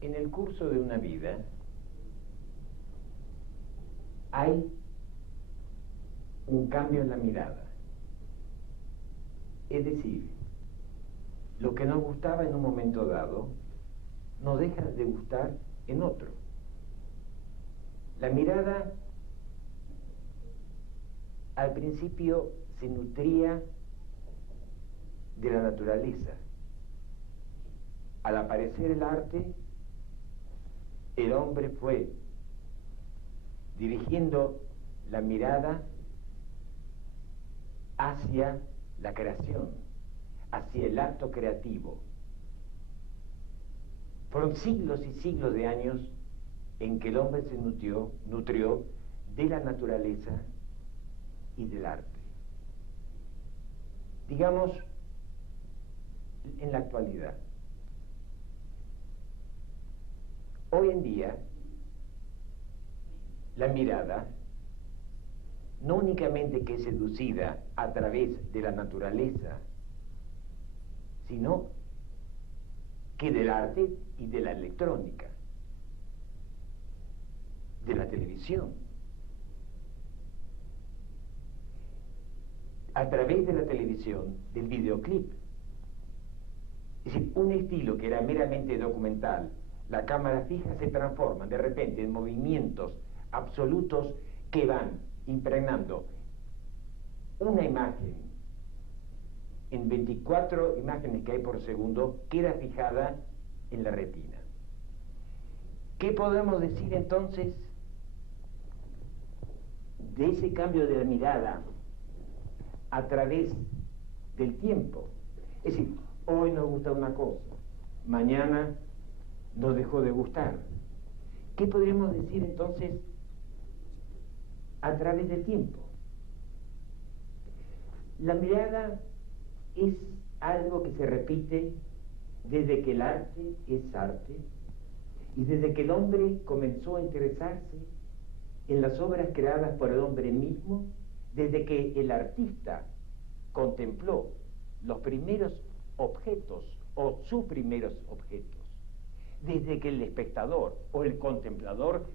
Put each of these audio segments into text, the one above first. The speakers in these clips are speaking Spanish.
En el curso de una vida hay un cambio en la mirada. Es decir, lo que nos gustaba en un momento dado nos deja de gustar en otro. La mirada al principio se nutría de la naturaleza. Al aparecer el arte, el hombre fue dirigiendo la mirada hacia la creación, hacia el acto creativo. Fueron siglos y siglos de años en que el hombre se nutrió de la naturaleza y del arte. Digamos, en la actualidad, hoy en día, la mirada no únicamente que es seducida a través de la naturaleza, sino que del arte y de la electrónica, de la televisión. A través de la televisión, del videoclip. Es decir, un estilo que era meramente documental, la cámara fija se transforma de repente en movimientos absolutos que van impregnando una imagen en 24 imágenes que hay por segundo, queda fijada en la retina. ¿Qué podemos decir entonces de ese cambio de la mirada a través del tiempo? Es decir, hoy nos gusta una cosa, mañana nos dejó de gustar. ¿Qué podríamos decir entonces a través del tiempo? La mirada es algo que se repite desde que el arte es arte y desde que el hombre comenzó a interesarse en las obras creadas por el hombre mismo, desde que el artista contempló los primeros objetos o sus primeros objetos, desde que el espectador o el contemplador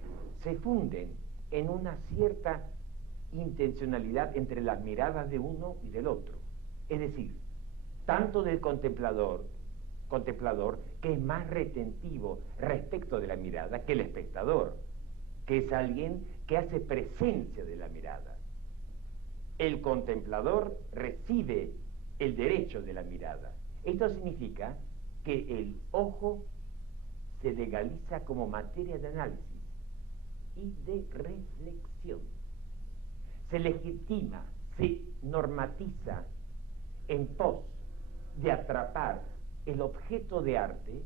se funden en una cierta intencionalidad entre las miradas de uno y del otro. Es decir, tanto del contemplador, que es más retentivo respecto de la mirada que el espectador, que es alguien que hace presencia de la mirada. El contemplador recibe el derecho de la mirada. Esto significa que el ojo se legaliza como materia de análisis y de reflexión. Se legitima, se normatiza en pos de atrapar el objeto de arte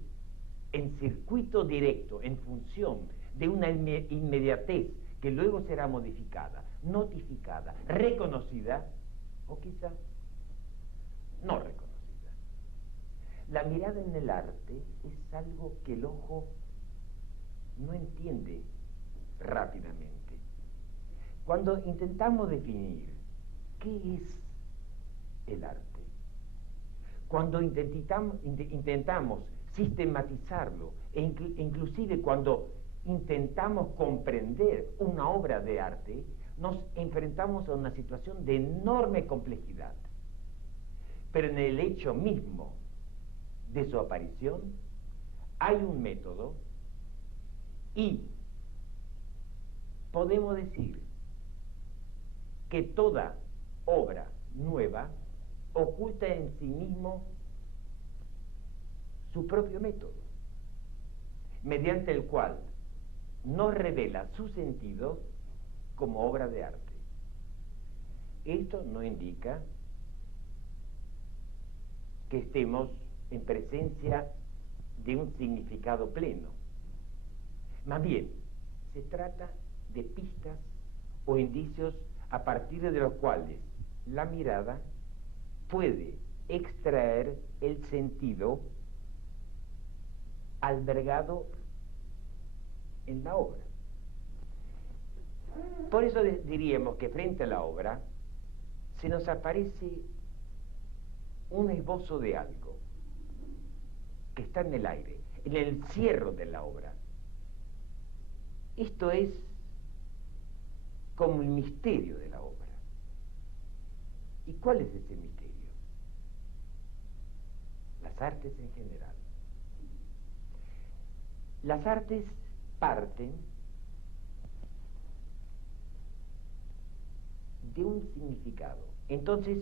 en circuito directo, en función de una inmediatez que luego será modificada, notificada, reconocida o quizá no reconocida. La mirada en el arte es algo que el ojo no entiende rápidamente. Cuando intentamos definir qué es el arte, cuando intentamos sistematizarlo, e inclusive cuando intentamos comprender una obra de arte, nos enfrentamos a una situación de enorme complejidad. Pero en el hecho mismo de su aparición hay un método y podemos decir que toda obra nueva oculta en sí mismo su propio método, mediante el cual nos revela su sentido como obra de arte. Esto no indica que estemos en presencia de un significado pleno. Más bien, se trata de pistas o indicios a partir de los cuales la mirada puede extraer el sentido albergado en la obra. Por eso diríamos que frente a la obra se nos aparece un esbozo de algo que está en el aire. en el cierre de la obra. Esto es como el misterio de la obra. ¿Y cuál es ese misterio? Las artes en general. Las artes parten de un significado. Entonces,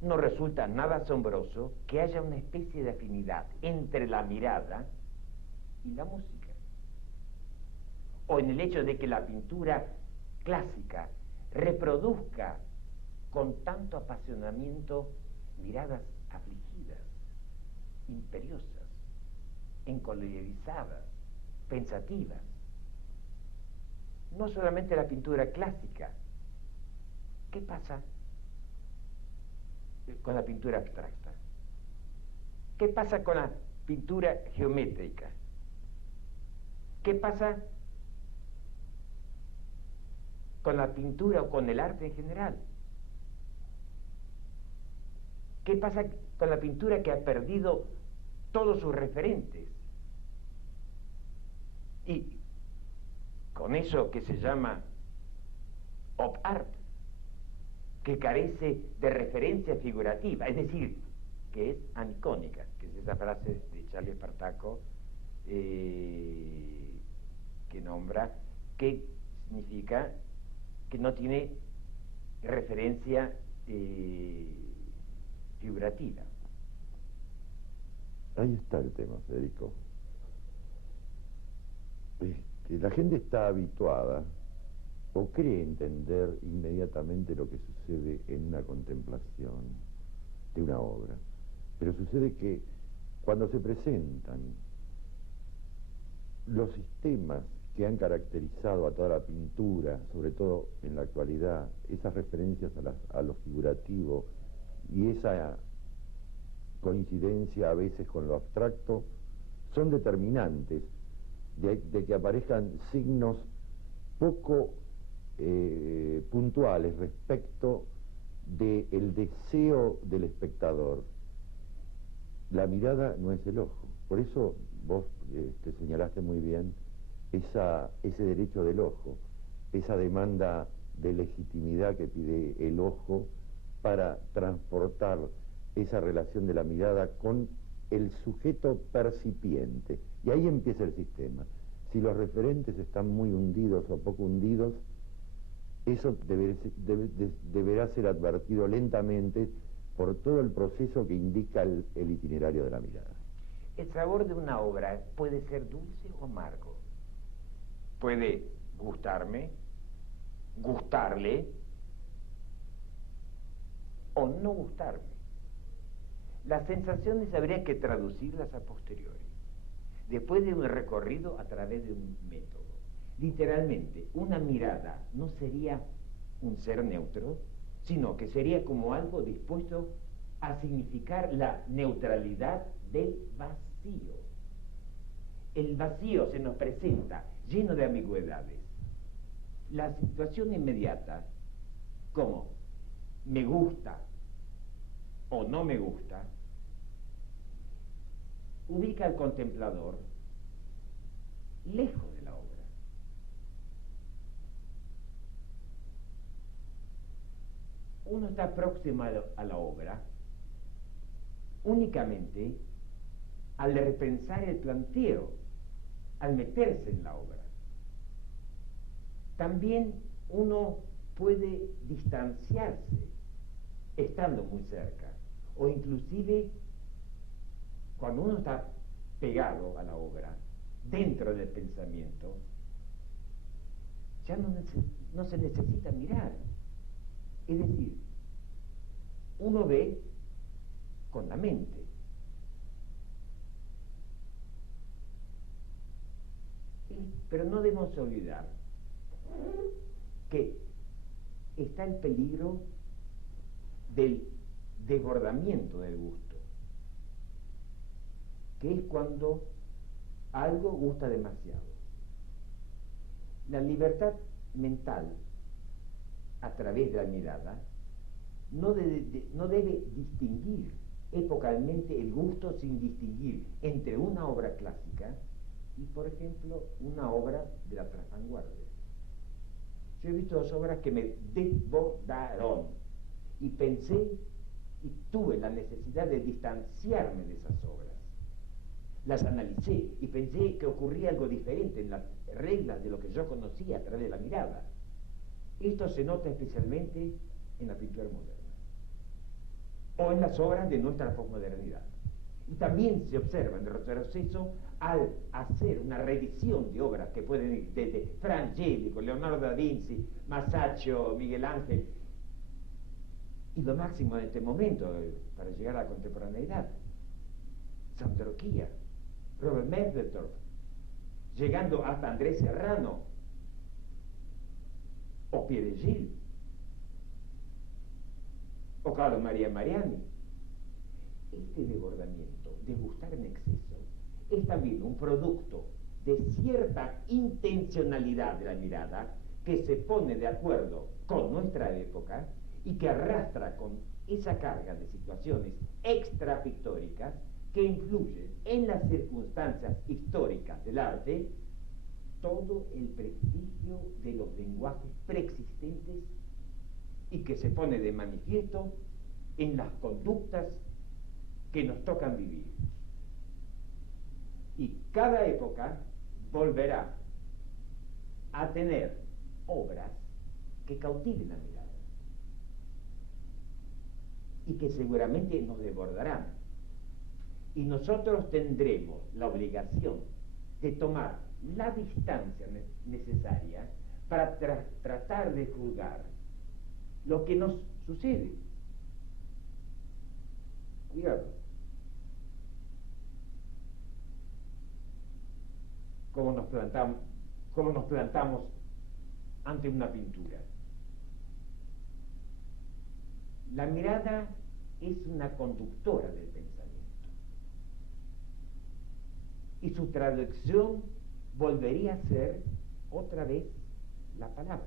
no resulta nada asombroso que haya una especie de afinidad entre la mirada y la música. O en el hecho de que la pintura clásica reproduzca con tanto apasionamiento miradas afligidas, imperiosas, encolerizadas, pensativas. No solamente la pintura clásica. ¿Qué pasa con la pintura abstracta? ¿Qué pasa con la pintura geométrica? ¿Qué pasa con la pintura o con el arte en general? ¿Qué pasa con la pintura que ha perdido todos sus referentes? Y con eso que se llama op art, que carece de referencia figurativa, es decir, que es anicónica, que es esa frase de Charles Spartaco que nombra, que significa que no tiene referencia figurativa. Ahí está el tema, Federico. La gente está habituada o cree entender inmediatamente lo que sucede en una contemplación de una obra. Pero sucede que cuando se presentan los sistemas que han caracterizado a toda la pintura, sobre todo en la actualidad, esas referencias a lo figurativo y esa coincidencia a veces con lo abstracto, son determinantes de que aparezcan signos poco puntuales respecto del deseo del espectador. La mirada no es el ojo. Por eso vos te señalaste muy bien ese derecho del ojo, esa demanda de legitimidad que pide el ojo para transportar esa relación de la mirada con el sujeto percipiente. Y ahí empieza el sistema. Si los referentes están muy hundidos o poco hundidos, eso deberá ser advertido lentamente por todo el proceso que indica el itinerario de la mirada. El sabor de una obra puede ser dulce o amargo. Puede gustarme, gustarle o no gustarme. Las sensaciones habría que traducirlas a posteriori, después de un recorrido a través de un método. Literalmente, una mirada no sería un ser neutro, sino que sería como algo dispuesto a significar la neutralidad del vacío. El vacío se nos presenta lleno de ambigüedades. La situación inmediata, como me gusta o no me gusta, ubica al contemplador lejos de la obra. Uno está próximo a la obra únicamente al repensar el planteo, al meterse en la obra. También uno puede distanciarse estando muy cerca, o inclusive cuando uno está pegado a la obra, dentro del pensamiento, ya no se necesita mirar. Es decir, uno ve con la mente. Pero no debemos olvidar que está el peligro del desbordamiento del gusto, que es cuando algo gusta demasiado. La libertad mental, a través de la mirada, no debe distinguir epocalmente el gusto sin distinguir entre una obra clásica y, por ejemplo, una obra de la vanguardia. Yo he visto dos obras que me desbordaron y pensé y tuve la necesidad de distanciarme de esas obras. Las analicé y pensé que ocurría algo diferente en las reglas de lo que yo conocía a través de la mirada. Esto se nota especialmente en la pintura moderna o en las obras de nuestra posmodernidad. Y también se observa en el retroceso al hacer una revisión de obras que pueden ir desde Fra Angelico, Leonardo da Vinci, Masaccio, Miguel Ángel, y lo máximo en este momento, para llegar a la contemporaneidad, Sandro Chia, Robert Mapplethorpe, llegando hasta Andrés Serrano o Pierre Gilles o Carlos María Mariani. Este desbordamiento, de gustar en exceso, es también un producto de cierta intencionalidad de la mirada que se pone de acuerdo con nuestra época y que arrastra con esa carga de situaciones extrapictóricas que influyen en las circunstancias históricas del arte todo el prestigio de los lenguajes preexistentes y que se pone de manifiesto en las conductas que nos tocan vivir. Y cada época volverá a tener obras que cautiven la mirada y que seguramente nos desbordarán. Y nosotros tendremos la obligación de tomar la distancia necesaria para tratar de juzgar lo que nos sucede. Cuidado. Cómo nos plantamos ante una pintura. La mirada es una conductora del pensamiento. Y su traducción volvería a ser otra vez la palabra.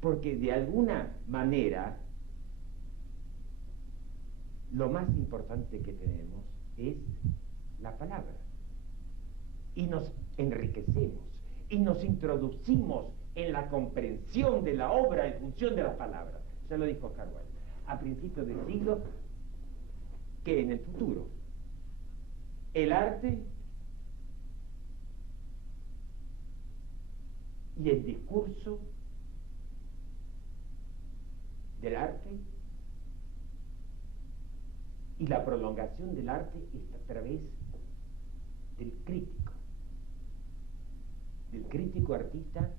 Porque de alguna manera lo más importante que tenemos es la palabra. Y nos enriquecemos y nos introducimos en la comprensión de la obra en función de las palabras. Ya lo dijo Oscar Wilde a principios del siglo, que en el futuro el arte y el discurso del arte y la prolongación del arte es a través del crítico artista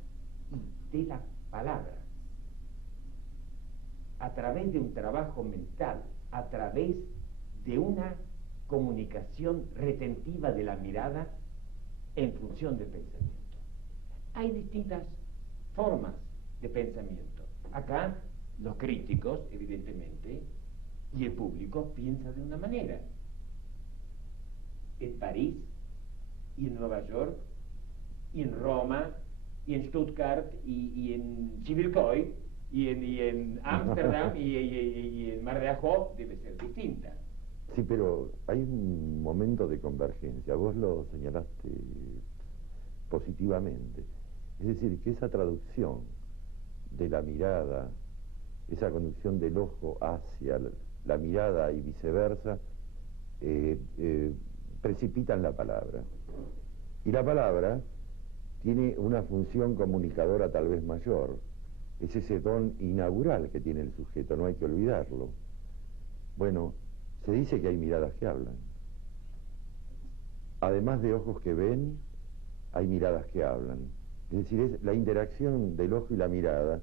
y de la palabra, a través de un trabajo mental, a través de una comunicación retentiva de la mirada en función del pensamiento. Hay distintas formas de pensamiento. Acá los críticos, evidentemente, y el público piensa de una manera. En París, y en Nueva York, y en Roma, y en Stuttgart, y en Chivilcoy, y en Ámsterdam, y en Mar de Ajó, debe ser distinta. Sí, pero hay un momento de convergencia. Vos lo señalaste positivamente. Es decir, que esa traducción de la mirada, esa conducción del ojo hacia la mirada y viceversa, precipitan la palabra. Y la palabra tiene una función comunicadora tal vez mayor. Es ese don inaugural que tiene el sujeto, no hay que olvidarlo. Bueno, se dice que hay miradas que hablan. Además de ojos que ven, hay miradas que hablan. Es decir, es la interacción del ojo y la mirada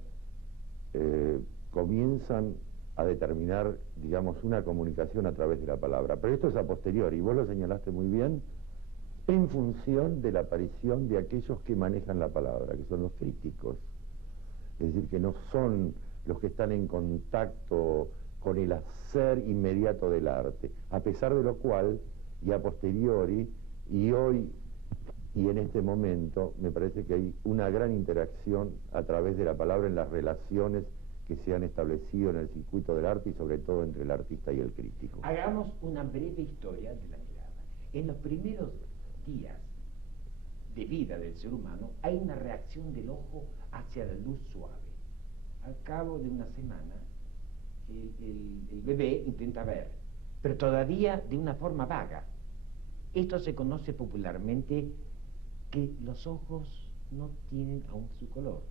comienzan a determinar, digamos, una comunicación a través de la palabra. Pero esto es a posteriori, y vos lo señalaste muy bien, en función de la aparición de aquellos que manejan la palabra, que son los críticos. Es decir, que no son los que están en contacto con el hacer inmediato del arte, a pesar de lo cual, y a posteriori, y hoy y en este momento, me parece que hay una gran interacción a través de la palabra en las relaciones que se han establecido en el circuito del arte y sobre todo entre el artista y el crítico. Hagamos una breve historia de la mirada. En los primeros días de vida del ser humano hay una reacción del ojo hacia la luz suave. Al cabo de una semana el bebé intenta ver, pero todavía de una forma vaga. Esto se conoce popularmente que los ojos no tienen aún su color.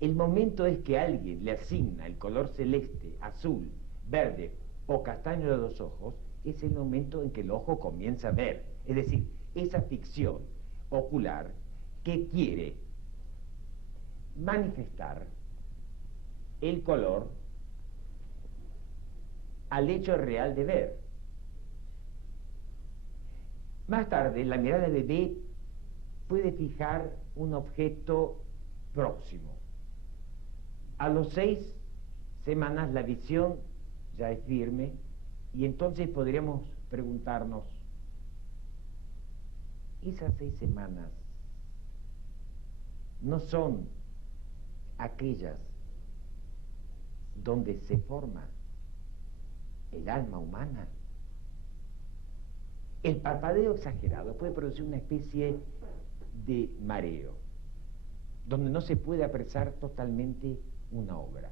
El momento es que alguien le asigna el color celeste, azul, verde o castaño de los ojos, es el momento en que el ojo comienza a ver. Es decir, esa ficción ocular que quiere manifestar el color al hecho real de ver. Más tarde, la mirada del bebé puede fijar un objeto próximo. A los 6 semanas la visión ya es firme y entonces podríamos preguntarnos, esas 6 semanas no son aquellas donde se forma el alma humana. El parpadeo exagerado puede producir una especie de mareo, donde no se puede apreciar totalmente una obra.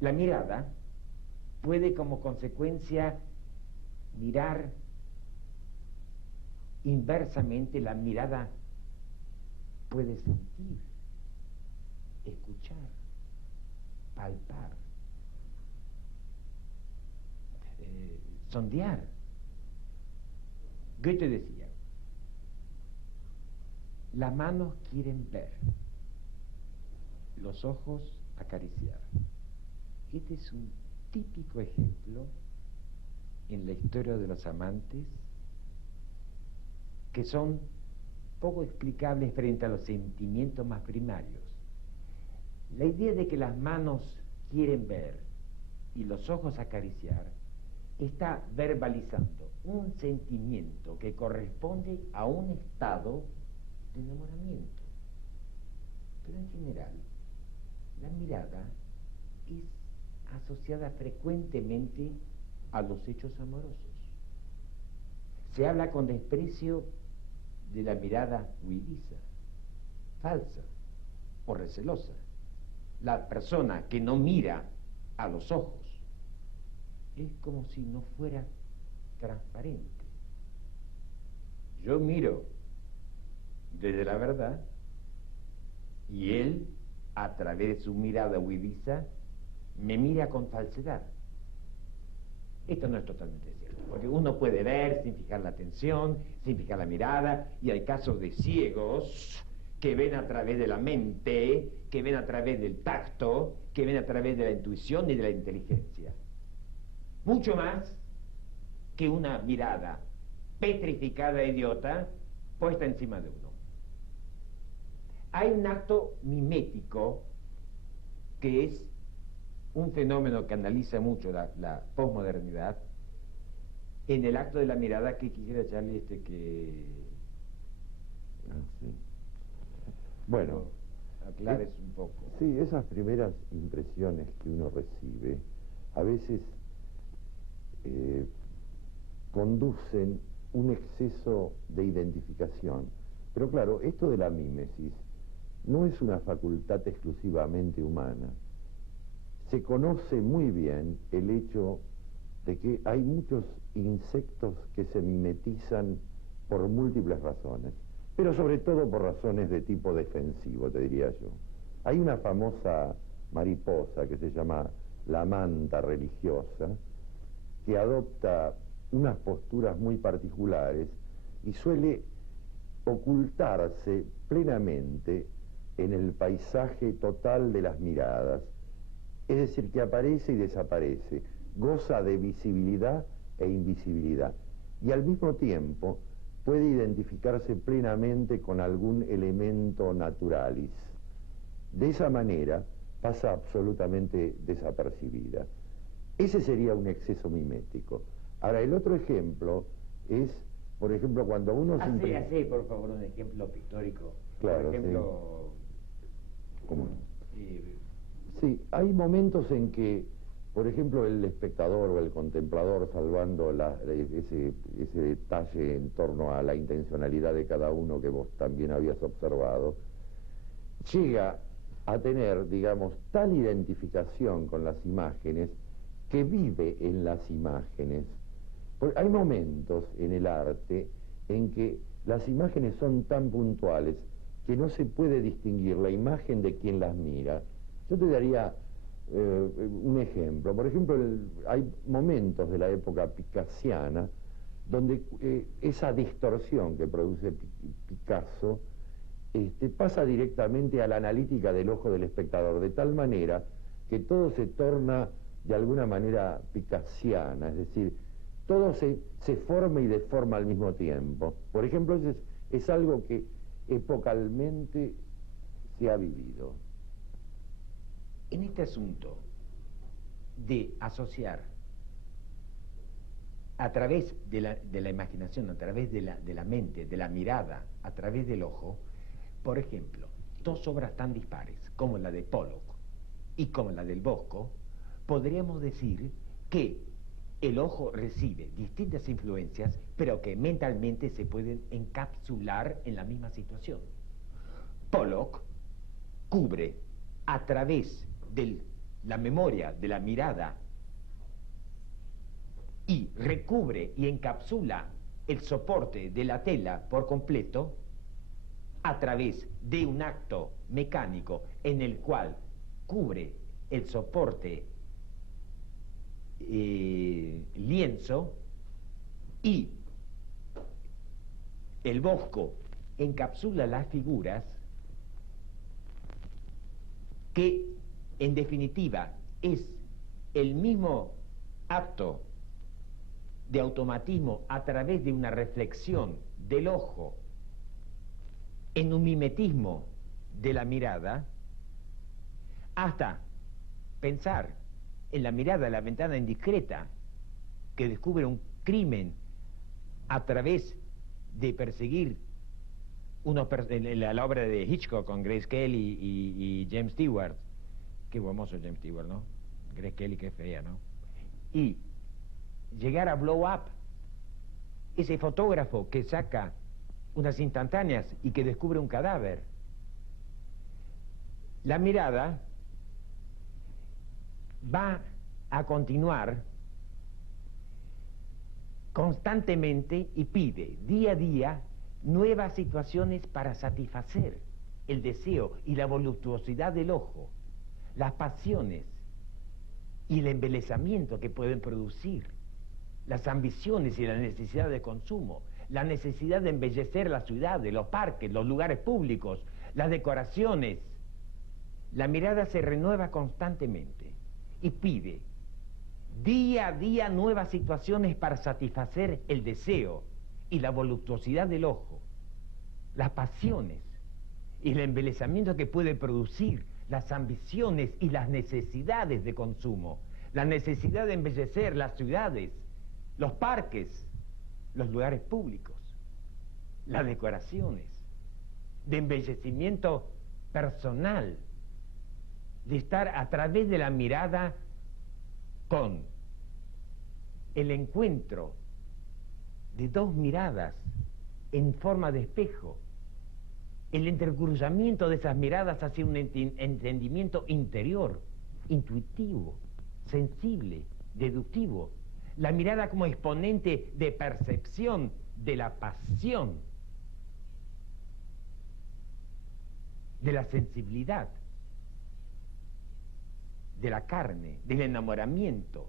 La mirada puede como consecuencia mirar inversamente, la mirada puede sentir, escuchar, palpar, sondear. Goethe decía, las manos quieren ver, los ojos acariciar. Este es un típico ejemplo en la historia de los amantes que son poco explicables frente a los sentimientos más primarios. La idea de que las manos quieren ver y los ojos acariciar está verbalizando un sentimiento que corresponde a un estado de enamoramiento. Pero en general, la mirada es asociada frecuentemente a los hechos amorosos. Se habla con desprecio de la mirada huidiza, falsa o recelosa. La persona que no mira a los ojos es como si no fuera transparente. Yo miro desde la verdad y él, a través de su mirada huidiza, me mira con falsedad. Esto no es totalmente cierto, porque uno puede ver sin fijar la atención, sin fijar la mirada, y hay casos de ciegos que ven a través de la mente, que ven a través del tacto, que ven a través de la intuición y de la inteligencia. Mucho más que una mirada petrificada, idiota, puesta encima de uno. Hay un acto mimético que es un fenómeno que analiza mucho la posmodernidad, en el acto de la mirada, que quisiera Charlie que... Sí. Bueno, aclares un poco. Sí, esas primeras impresiones que uno recibe a veces conducen un exceso de identificación. Pero claro, esto de la mímesis no es una facultad exclusivamente humana. Se conoce muy bien el hecho de que hay muchos insectos que se mimetizan por múltiples razones, pero sobre todo por razones de tipo defensivo, te diría yo. Hay una famosa mariposa que se llama la manta religiosa, que adopta unas posturas muy particulares y suele ocultarse plenamente en el paisaje total de las miradas, es decir, que aparece y desaparece, goza de visibilidad e invisibilidad, y al mismo tiempo puede identificarse plenamente con algún elemento naturalis. De esa manera pasa absolutamente desapercibida. Ese sería un exceso mimético. Ahora, el otro ejemplo es, por ejemplo, cuando uno... Hace, por favor, un ejemplo pictórico. Claro, por ejemplo, sí. ¿Cómo? Sí, hay momentos en que, por ejemplo, el espectador o el contemplador, salvando ese detalle en torno a la intencionalidad de cada uno que vos también habías observado, llega a tener, digamos, tal identificación con las imágenes que vive en las imágenes. Porque hay momentos en el arte en que las imágenes son tan puntuales que no se puede distinguir la imagen de quien las mira. Yo te daría un ejemplo. Por ejemplo, hay momentos de la época picassiana donde esa distorsión que produce Picasso pasa directamente a la analítica del ojo del espectador, de tal manera que todo se torna de alguna manera picassiana, es decir, todo se forma y deforma al mismo tiempo. Por ejemplo, es algo que epocalmente se ha vivido. En este asunto de asociar a través de la imaginación, a través de la mente, de la mirada, a través del ojo, por ejemplo, dos obras tan dispares como la de Pollock y como la del Bosco, podríamos decir que el ojo recibe distintas influencias, pero que mentalmente se pueden encapsular en la misma situación. Pollock cubre a través de la memoria, de la mirada, y recubre y encapsula el soporte de la tela por completo a través de un acto mecánico en el cual cubre el soporte lienzo, y el Bosco encapsula las figuras que en definitiva es el mismo acto de automatismo a través de una reflexión del ojo en un mimetismo de la mirada, hasta pensar en la mirada de la ventana indiscreta que descubre un crimen a través de perseguir la obra de Hitchcock con Grace Kelly y James Stewart. Qué hermoso James Stewart, ¿no? Grace Kelly, qué fea, ¿no? Y llegar a Blow Up, ese fotógrafo que saca unas instantáneas y que descubre un cadáver. La mirada va a continuar constantemente y pide día a día nuevas situaciones para satisfacer el deseo y la voluptuosidad del ojo, las pasiones y el embelezamiento que pueden producir, las ambiciones y la necesidad de consumo, la necesidad de embellecer las ciudades, los parques, los lugares públicos, las decoraciones. La mirada se renueva constantemente y pide día a día nuevas situaciones para satisfacer el deseo y la voluptuosidad del ojo, las pasiones y el embelezamiento que puede producir las ambiciones y las necesidades de consumo, la necesidad de embellecer las ciudades, los parques, los lugares públicos, las decoraciones, de embellecimiento personal, de estar a través de la mirada con el encuentro de dos miradas en forma de espejo, el entrecruzamiento de esas miradas hacia un entendimiento interior, intuitivo, sensible, deductivo, la mirada como exponente de percepción de la pasión, de la sensibilidad, de la carne, del enamoramiento,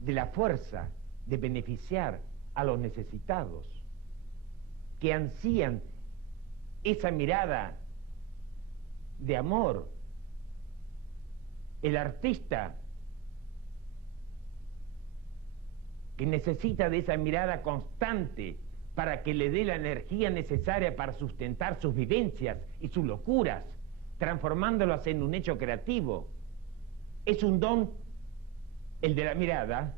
de la fuerza de beneficiar a los necesitados, que ansían esa mirada de amor. El artista que necesita de esa mirada constante para que le dé la energía necesaria para sustentar sus vivencias y sus locuras, transformándolas en un hecho creativo. Es un don, el de la mirada,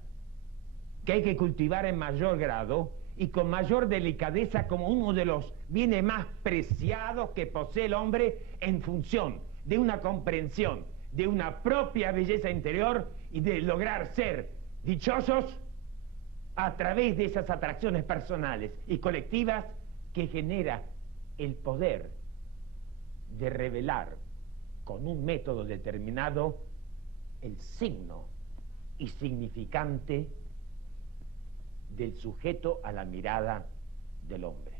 que hay que cultivar en mayor grado y con mayor delicadeza como uno de los bienes más preciados que posee el hombre en función de una comprensión de una propia belleza interior y de lograr ser dichosos a través de esas atracciones personales y colectivas que genera el poder de revelar con un método determinado el signo y significante del sujeto a la mirada del hombre.